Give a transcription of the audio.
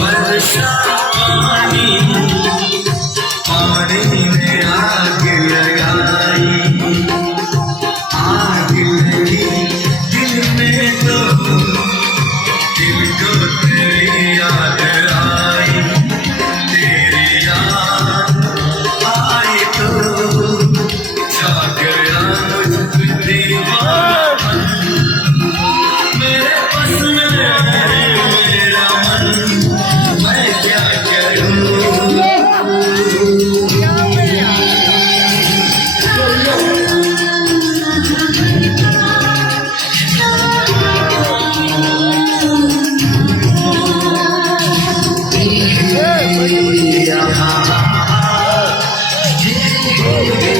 वर्षा पानी में आग लगाई, आग लगी दिल में तो दिल को तेरी याद आई, तेरी याद आई तो छा गया मुझ दीवाना, मेरे बस में मेरा मन, मैं क्या करूं। Yeah.